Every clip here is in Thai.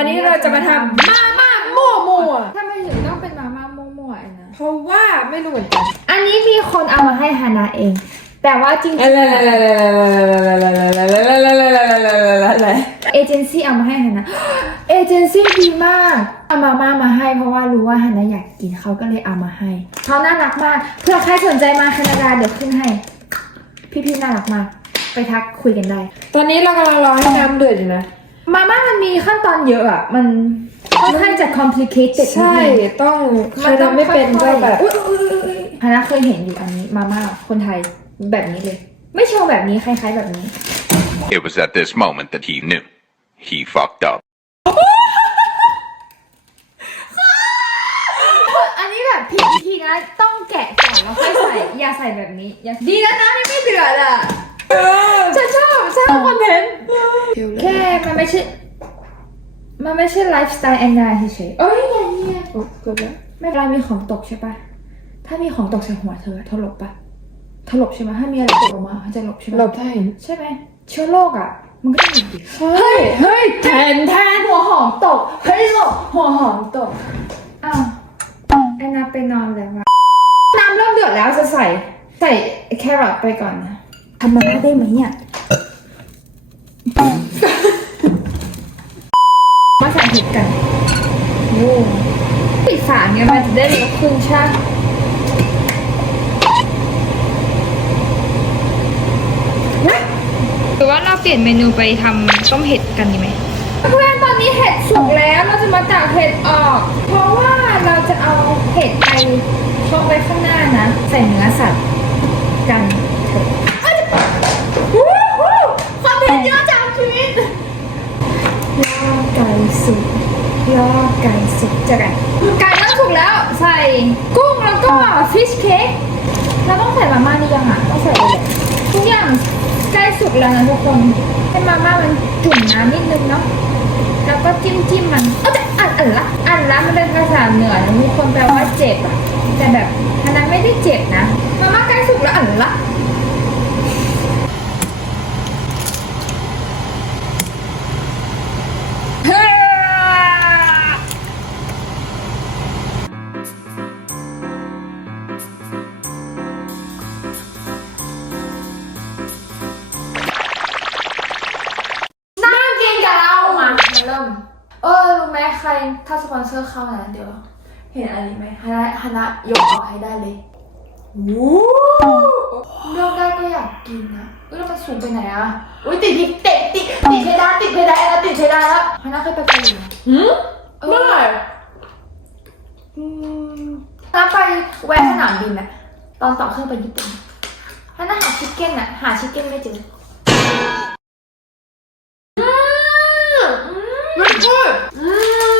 วันนี้เราจะมาทำมาม่ามั่วมั่วทำไมถึงต้องเป็นมาม่ามั่วๆไอ้นะเพราะว่าไม่รู้เหมือนกันอันนี้มีคนเอามาให้ฮานาเอง แต่ว่าจริงๆอะไรอะเอเจนซี่เอามาให้ฮานาเอเจนซี่ดีมากเอามาม่ามาให้ เพราะว่ารู้ว่าฮานาอยากกินเขาก็เลยเอามาให้เขาน่ารักมาก เพื่อใครสนใจมาแคนาดาเดี๋ยวขึ้นให้ พี่ๆน่ารักมากไปทักคุยกันได้ ตอนนี้เรากำลังรอให้น้ำเดือดอยู่นะ มาม่ามันมีขั้นตอนเยอะอะ มันค่อนข้างจะ complicated ใช่นิดนึงต้องใครทำไม่เป็นก็แบบฮานาเคยเห็นอยู่อันนี้มาม่าคนไทยแบบนี้เลย ไม่โชว์แบบนี้คล้ายๆแบบนี้ It was at this moment that he knew. He fucked up. อันนี้แบบผิดวิธีนะต้องแกะก่อนแล้วค่อยใส่ อย่าใส่แบบนี้อย่าดีแล้วนะนี่ไม่เดือดอะฉันชอบชอบคอนเทนต์ แค่มันไม่ใช่ มันไม่ใช่ไลฟ์สไตล์แอนนาเฉยๆเอ้ยอย่างนี้ยโอ้เกือบแล้วไม่เป็นไรมีของตกใช่ปะถ้ามีของตกใส่หัวเธอเธอหลบปะเธอหลบใช่ไหมถ้ามีอะไรตกออกมาเธอจะหลบใช่ไหมเราได้ใช่ไหมเชื้อโรคอะ มันก็ต้องหลบดิใช่เฮ้ยแทนแทนหัวหอมตกเฮ้ยหลบหัวหอมตกอ้าวแอนนาไปนอนแล้วอะน้ำเริ่มเดือดแล้วจะใส่ใส่แครอทไปก่อนนะทำมาม่าได้ไหมเนี่ย มาใส่เห็ดกัน โอ้ปิดฝาเนี่ยมันจะได้ลดครึ่งใช่ไหมหรือว่าเราเปลี่ยนเมนูไปทำต้มเห็ดกันดีไหมเพื่อนตอนนี้เห็ดสุกแล้วเราจะมาตักเห็ดออก เพราะว่าเราจะเอาเห็ดไปชกไว้ข้างหน้านะ ใส่เนื้อสัตว์กันเถอะวู้ฮู้ความเผ็ดเยอะจังชีวิตย่อไก่สุกย่อไก่สุกจะกันไก่เริ่มสุกแล้วใส่กุ้งแล้วก็ฟิชเค้กเราต้องใส่มาม่านี่ยังอะต้องใส่เลยทุกอย่างใกล้ สุกแล้วนะทุกคนให้มาม่ามันจุ่มน้ำนิดนึงเนาะแล้วก็จิ้มจิ้มมันเออแต่อันอันละอันละมันเป็นภาษาเหนือนะทุกคนแปลว่าเจ็บอะแต่แบบอันนั้นไม่ได้เจ็บนะมาม่าใกล้สุกแล้วอันละ ใครถ้าสปอนเซอร์เข้านะเดี๋ยว เห็นอันนี้ไหมฮานะฮานะยกออกให้ได้เลยวู้เลือกได้ก็อยากกินนะเอ้ยแล้วมันสูงไปไหนอะอุ้ยติดติดติดติดติดเพดานติดเพดานแล้วติดเพดานแล้วฮานะเคยไปเกาหลีไหมหืมเอเมื่ออไหร่อืมถ้าไปแวะสนามบินอะตอนต่อเครื่องไปญี่ปุ่นฮานะหาชิคเก้นอะหาชิคเก้นไม่เจออืมอืม ไม่พูด อืม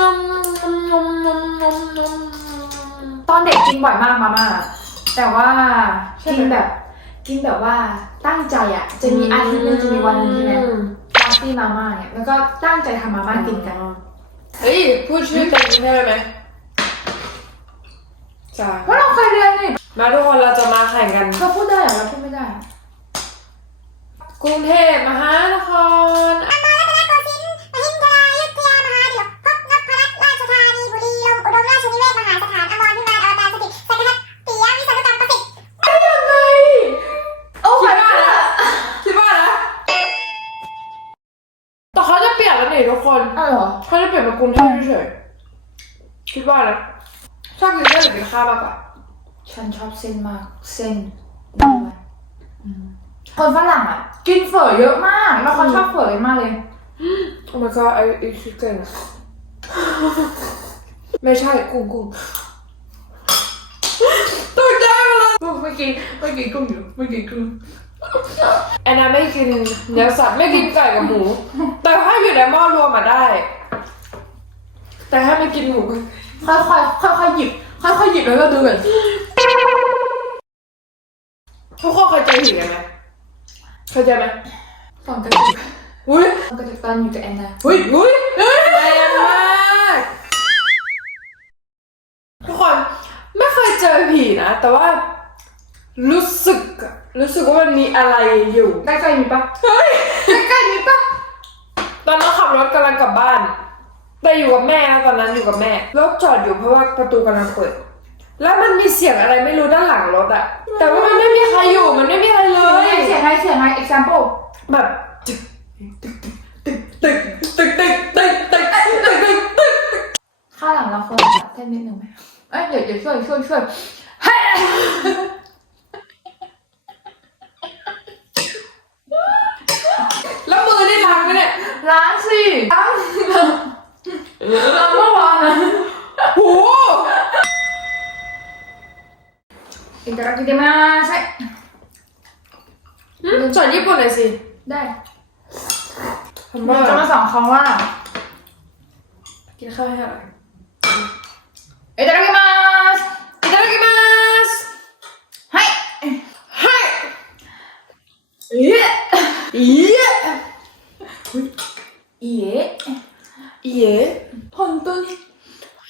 นมนมนมนมนมตอนเด็กกิน บ่อยมากมาม่าแต่ว่ากินแบบ กินแบบว่าตั้งใจอะ จะมีอาทิตย์หนึงจะมีวันหนึงใช่ไหมปาร์ตี้มาม่าเนี่ยแล้วก็ตั้งใจทำมาม่ากินกัน เฮ้ย พูดชื่อเต็มได้ไหมจ้าว่าเราเคยเรียนนี่มาทุกคนเราจะมาแข่งกันเราพูดได้เหรอเราพูดไม่ได้อะกรุงเทพมหานครมห คิดว่านะชอบกินเส้นหรือกินข้าวมากกว่าฉันชอบเส้นมาก เส้นด้วยอืมคนฝรั่งอะ กินเฝอเยอะมาก แล้วเขาชอบเฝอมากเลย โอ้ my god I eat chicken ไม่ใช่กุ้งกุ้งตกใจหมดเลยกุ้งไม่กินไม่กินกุ้งอยู่ไม่กินกุ้งแอนนาไม่กินเนื้อสัตว์ไม่กินไก่กับหมู แต่ถ้าอยู่ในหม้อรวมมาได้ แต่ถ้าไม่กินหมูก็ ค่อยๆค่อยๆหยิบ ค่อยๆหยิบแล้วก็ดูกันทุกคนเคยเจอผีกันไหมเคยเจอไหมตอนกระจุกอุ้ยตอนกระจุกตอนอยู่กับแอนนาอุ้ยอุ้ยแรงมากทุกคนไม่เคยเจอผีนะ แต่ว่ารู้สึกอะรู้สึกว่ามันมีอะไรอยู่ใกล้ๆมีปะเฮ้ยใกล้ๆมีปะตอนนั้นขับรถกำลังกลับบ้าน แต่อยู่กับแม่นะตอนนั้นอยู่กับแม่รถจอดอยู่เพราะว่าประตูกำลังเปิด แล้วมันมีเสียงอะไรไม่รู้ด้านหลังรถอะแต่ว่ามันไม่มีใครอยู่มันไม่มีใครเลยเสียงไงเสียงไง example แบบตึกตึกตึกตึกตึกตึกตึกตึกตึกตึกตึกข้างหลังเราควรจะเต้นนิดนึงไหมเอ้ยเดี๋ยวเดี๋ยวช่วยช่วยช่วยเฮ้ย แล้วมือได้ล้างไหมเนี่ย ล้างสิล้างล้างเมื่อวานนะ โห อินเตอร์กิเดมาใช่ หึสอนญี่ปุ่นหน่อยสิ ได้ ทำ เรา ว่า จะมาสอนคำว่า กินข้าวให้อร่อย อินเตอร์กิมาส いただきます ให้ はい เอ๊ะ いえ เอ๊ะ いえ本当に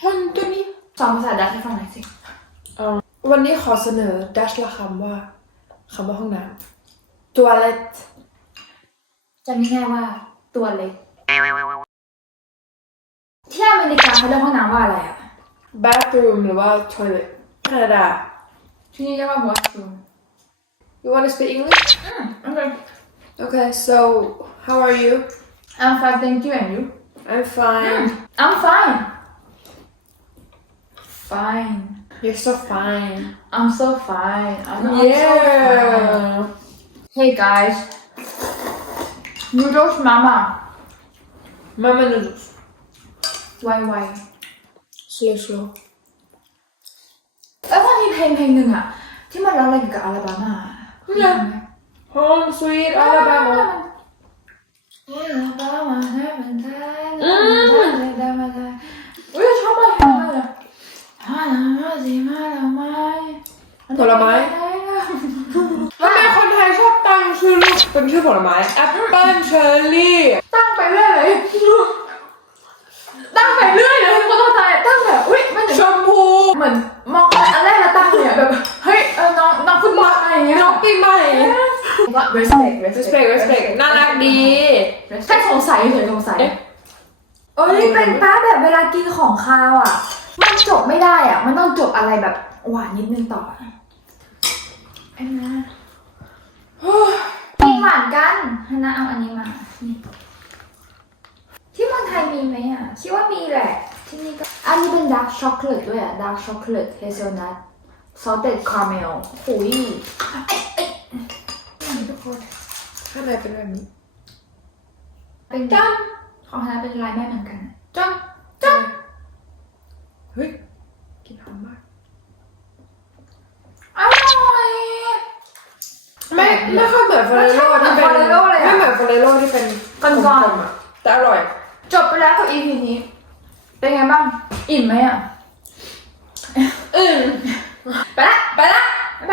本当に สอนภาษาดัชให้ฟังหน่อยสิ เอ่อวันนี้ขอเสนอดัชละคำว่าคำว่าห้องน้ำ toilet จำง่ายๆว่าตัวเล็ก ที่อเมริกาเขาเรียกห้องน้ำว่าอะไรอ่ะ bathroom หรือว่า toilet แคนาดา ที่นี่เรียกว่า washroom you want to speak English อืม okay okay so how are you I'm fine thank you and you I'm fine I'm fine fine you're so fine I'm so fine I'm, I'm so fine yeah Hey guys noodles mama mama noodles ไวไว slow slow เอ้ยมันมีเพลงเพลงหนึ่งอะที่มันร้องอะไรเกี่ยวกับอลาบามาเนี่ย home sweet Alabama อลาบามาให้มันได้อืมได้มาได้อุ้ยชอบมากชอบมากเลยฮาลามาสิมาลาไม้ผลไม้ทำไมคนไทยชอบตั้งชื่อลูก เป็นชื่อผลไม้แอปเปิ้ลเชอร์รี่ตั้งไปเรื่อยเลยตั้งไปเรื่อยเลยคนไทยตั้งแบบอุ้ยไม่ถึงชมพูเหมือนมองอะไรอันแรกแล้วตั้งเลยอะแบบเฮ้ยเออน้องน้องฟุตบอลอะไรอย่างเงี้ยน้องปีใหม่ว่า respect respect respect น่ารักดีแค่สงสัยเฉยๆสงสัยเอ๊ะเอ้ยเป็นป้าแบบเวลากินของคาวอะ มันจบไม่ได้อะ มันต้องจบอะไรแบบหวานนิดนึงต่อไอ้นะกิน หวานกันฮานะเอาอันนี้มานี่ที่เมืองไทยมีไหมอะ คิดว่ามีแหละ ที่นี่ก็ อันนี้เป็นดาร์กช็อกโกแลตด้วยอะ ดาร์กช็อกโกแลตเฮเซลนัทซอสเต็ดคาราเมลหุยไอ้ไอ้ทุกคนข้างในเป็นแบบนี้ เป็นจันของฮานะเป็นลายแม่เหมือนกันจันือนฟเรโร่ที่เป็นไม่เหมือนโฟเรโลือนที่เป็นก้อนๆอะแต่อร่อย จบไปแล้วกับอีพีนี้ เป็นไงบ้าง อิ่มไหมอะ อื่น ไปละ ไปละไป